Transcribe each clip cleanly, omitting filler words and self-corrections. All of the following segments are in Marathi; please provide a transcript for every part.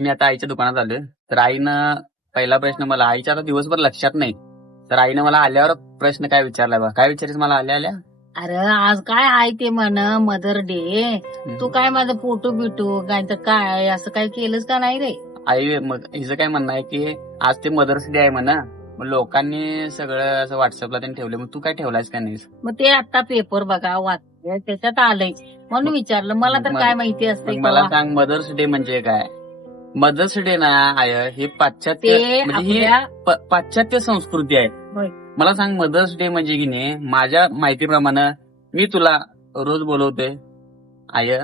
मी आता आईच्या दुकानात आलोय, तर आईनं पहिला प्रश्न मला, आईच्या आता दिवसभर लक्षात नाही, तर आईनं मला आल्यावर प्रश्न काय विचारला बा. काय विचारीस मला आल्या आल्या? अरे आज काय आहे ते म्हण मदर डे, तू काय माझं फोटो बिटो काय तर काय असं काय केलंस का नाही रे? आई मग हिचं काय म्हणणं आहे की आज ते मदर्स डे आहे म्हणा, मग लोकांनी सगळं असं व्हॉट्सअपला त्यांनी ठेवलं, मग तू काय ठेवलायस का नाहीस? मग ते आता पेपर बघा वाचले त्याच्यात आलंय म्हणून विचारलं. मला तर काय माहिती असते मग मला सांग मदर्स डे म्हणजे काय? मदर्स डे ना आय हे पाश्चात्य ते म्हणजे ही आपल्या पाश्चात्य संस्कृती आहे. होय. मला सांग मदर्स डे म्हणजे की नाही, माझ्या माहितीप्रमाणे मी तुला रोज बोलवते आय,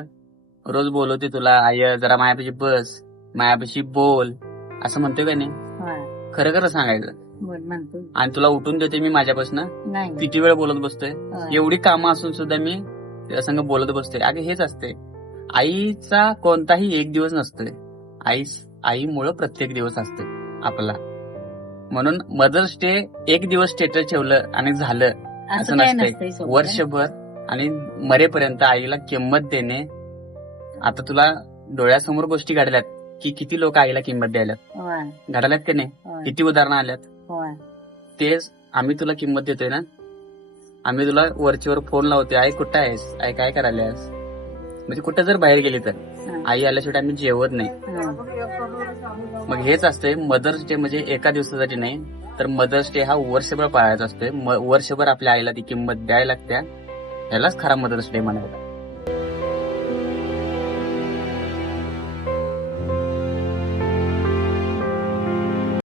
रोज बोलवते तुला आय, जरा मायापाशी बस, मायापाशी बोल असं म्हणतोय का नाही? होय. खरं खरं सांगायचं. बोल म्हणतो आणि तुला उठून देते मी माझ्यापासून नाही. किती वेळ बोलत बसतोय, होय. एवढी कामं असून सुद्धा मी त्या संग बोलत बसतोय. अगं हेच असते, आईचा कोणताही एक दिवस नसतोय, आईमुळं प्रत्येक दिवस असते आपला. म्हणून मदर्स डे एक दिवस स्टेटस ठेवलं आणि झालं असं काय नसतंय. नसतंय सोबत. वर्षभर आणि मरेपर्यंत आईला किंमत देणे. आता तुला डोळ्यासमोर गोष्टी घडल्यात की किती लोक आईला किंमत द्यायल्यात, होय. घडल्यात की नाही? होय. किती उदाहरणं आल्यात. होय. तेच आम्ही तुला किंमत देतोय ना. आम्ही तुला वरचीवर फोन लावतोय, आई कुठं आहेस, आई काय करायल्यास. म्हणजे कुठं जर बाहेर गेली तर आई आल्याशिवाय आम्ही जेवत नाही. मग हेच असतंय मदर्स डे म्हणजे एका दिवसासाठी नाही, तर मदर्स डे हा वर्षभर पाळायचा असतोय. वर्षभर आपल्या आईला ती किंमत द्यायला लागत्या, यालाच खरा मदर्स डे म्हणायचा.